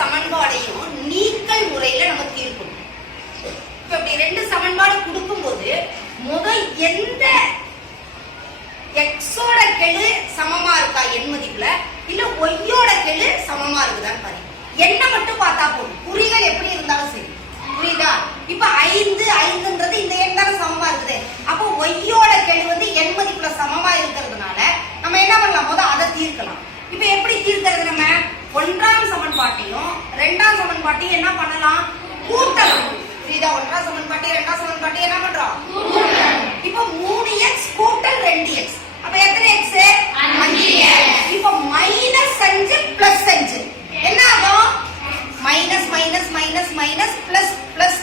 சமன்பாடையும் நீக்கல் முறையில நம்ம தீர்க்கணும். இப்ப இப்படி ரெண்டு சமன்பாடு கொடுக்கும்போது முதல் எந்த எக்ஸோட கெழு சமமா இருக்கா என் மதிப்புல? இல்ல ஒய்யோட கெழு சமமா இருக்குதான்னு பாரு. என்ன மட்டும் பார்த்தா போதும். குறிகள் எப்படி இருந்தாலும் சரி. புரியுதா? இப்ப ஐந்து ஐந்துன்றது இந்த எண் தானே சமமா இருக்குது. அப்போ ஒய்யோட கெழு வந்து என் மதிப்புல சமமா இருக்கிறதுனால நம்ம என்ன பண்ணலாம்? போதும் அதை தீர்க்கலாம். இப்ப எப்படி தீர்க்கிறது நம்ம? ஒன்றாம் சமன்பாட்டையும் ரெண்டாம் சமன்பாட்டையும் என்ன பண்ணலாம்? கூட்டலாம் புரியுதா? ஒன்றாம் சமன்பாட்டையும் ரெண்டாம் சமன்பாட்டையும் என்ன பண்றோம்? இப்போ மூணு எக்ஸ் கூட்டல் ரெண்டு எக்ஸ் அப்ப எத்தனை எக்ஸ் அஞ்சு இப்போ மைனஸ் அஞ்சு பிளஸ் அஞ்சு. என்ன ஆகும்? Minus minus minus minus plus plus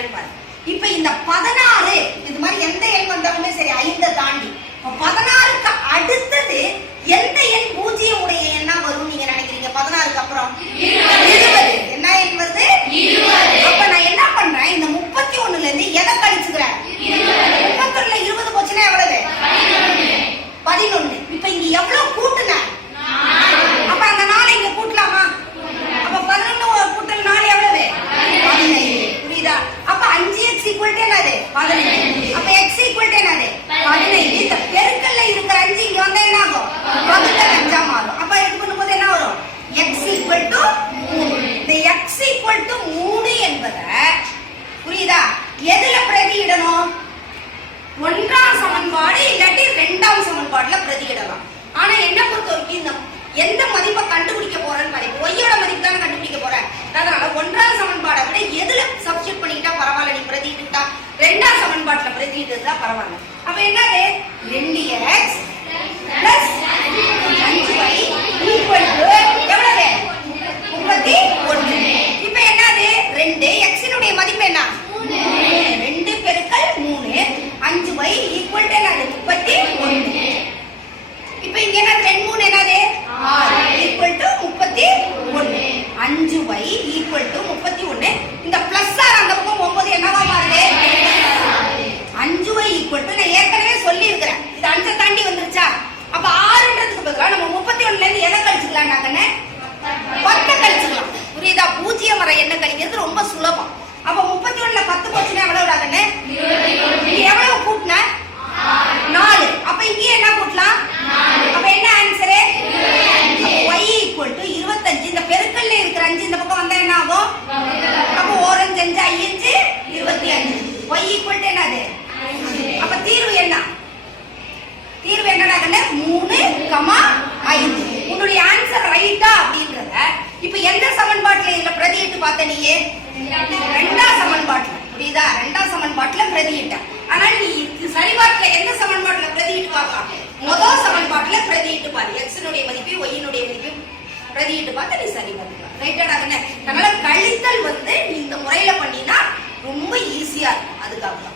இருக்குதா இப்ப இந்த பதினாறு இது மாதிரி எந்த எண் வந்தாலுமே சரி ஐந்தை தாண்டி இப்ப பதினாறுக்கு அடுத்தது எந்த எண் பூஜ்ஜியம் உடைய எண்ணா வரும் நீங்க நினைக்கிறீங்க பதினாறுக்கு அப்புறம் இருபது என்ன எண் வருது இருபது. அப்ப நான் என்ன பண்றேன் இந்த முப்பத்தி ஒண்ணுல இருந்து எதை கழிச்சுக்கிறேன் முப்பத்தொன்னுல இருபது போச்சுன்னா எவ்வளவு பதினொன்னு இப்ப இங்க எவ்வளவு கூட்டுன அப்ப அந்த நாளை இங்க கூட்டலாமா அப்ப பதினொன்னு கூட்டல் நாலு எவ்வளவு பதினைந்து புரியுதா அப்ப அஞ்சு எக்ஸ் ஈக்குவல் டு என்னது பதினைந்து அப்ப எக்ஸ் ஈக்குவல் டு என்னது பதினைந்து இந்த பெருக்கல்ல இருக்கிற அஞ்சு இங்க வந்தா என்ன ஆகும் வகுத்தல் அஞ்சா மாறும் அப்ப இது பண்ணும்போது என்ன வரும் எக்ஸ் ஈக்குவல் டு மூணு இந்த எக்ஸ் ஈக்குவல் டு மூணு என்பதை புரியுதா எதுல பிரதியிடணும் ஒன்றாம் சமன்பாடு இல்லாட்டி ரெண்டாம் சமன்பாடுல பிரதியிடலாம். ஆனா என்ன பொறுத்த வரைக்கும் இந்த எந்த மதிப்பை கண்டுபிடிக்க போறேன்னு மதிப்பு ஒய்யோட மதிப்பு தானே கண்டுபிடிக்க போறேன். அதனால ஒன்றாவது சமன்பாடை விட எதுல சப்ஸ்டிட் பண்ணிக்கிட்டா பரவாயில்ல நீ பிரதியிட்டுட்டா? ரெண்டாம் சமன்பாட்டுல பிரதியிட்டா பரவாயில்ல. அப்ப என்னது? ரெண்டு எக்ஸ் பிளஸ் அஞ்சு ஒய் ஈக்குவல் டு எவ்வளவு முப்பத்தி ஒன்று இப்ப என்னது ரெண்டு எக்ஸினுடைய மதிப்பு என்ன ரெண்டு பெருக்கல் மூணு அஞ்சு ஒய் ஈக்குவல் டு என்னது முப்பத்தி ஒன்று இப்ப இங்க என்ன ரெண்டு மூணு என்னது ஆறு ஈக்குவல் டு முப்பத்தி ஒன்று அஞ்சு ஒய் ஈக்குவல் டு முப்பத்தி ஒன்று இந்த பிளஸ் ஆர் அந்த பக்கம் ஒன்பது என்னவா மாறுது அஞ்சு ஒய் ஈக்குவல் டு நான் ஏற்கனவே சொல்லி இருக்கிறேன் இது அஞ்சை தாண்டி வந்துருச்சா அப்ப ஆறுன்றதுக்கு பதிலா நம்ம முப்பத்தி ஒண்ணுல இருந்து எதை கழிச்சுக்கலாம் நாங்கன்னு பத்தை கழிச்சுக்கலாம் புரியுதா பூஜ்ஜியம் வர எண்ணெய் கழிக்கிறது ரொம்ப சுலபம் அப்ப முப்பத்தி ஒண்ணுல பத்து போச்சுன்னா எவ்வளவு ஆகுன்னு நீ எவ்வளவு கூட்டின நாலு அப்ப இங்கே என்ன கூட்டலாம் அப்ப என்ன ஆன்சரு y ஈக்குவல் டு இருபத்தஞ்சு இந்த பெருக்கல்ல இருக்கிற அஞ்சு இந்த பக்கம் வந்தா என்ன ஆகும் அப்ப ஓரஞ்சு அஞ்சு ஐயஞ்சு இருபத்தி அஞ்சு y ஈக்குவல் டு என்னது அப்ப தீர்வு என்ன தீர்வு மூணு கமா ஐந்து. உன்னுடைய ஆன்சர் ரைட்டா அப்படின்றத இப்ப எந்த சமன்பாட்டுல இதுல பிரதியிட்டு பார்த்த நீயே? ரெண்டாம் சமன்பாட்டுல. புரியுதா? ரெண்டாம் சமன்பாட்டுல பிரதியிட்ட. ஆனா நீ இது சரிபாட்டுல எந்த சமன்பாட்டுல பிரதியிட்டு பார்க்கலாம் முதல் சமன்பாட்டுல பிரதியிட்டு பாரு. எக்ஸினுடைய மதிப்பையும் ஒய்யினுடைய மதிப்பையும் பிரதியிட்டு பார்த்து நீ சரி பண்ணிக்கலாம் ரைட்டாடாகன்னு அதனால கழித்தல் வந்து நீ இந்த முறையில பண்ணினா ரொம்ப ஈஸியா இருக்கும். அதுக்காக.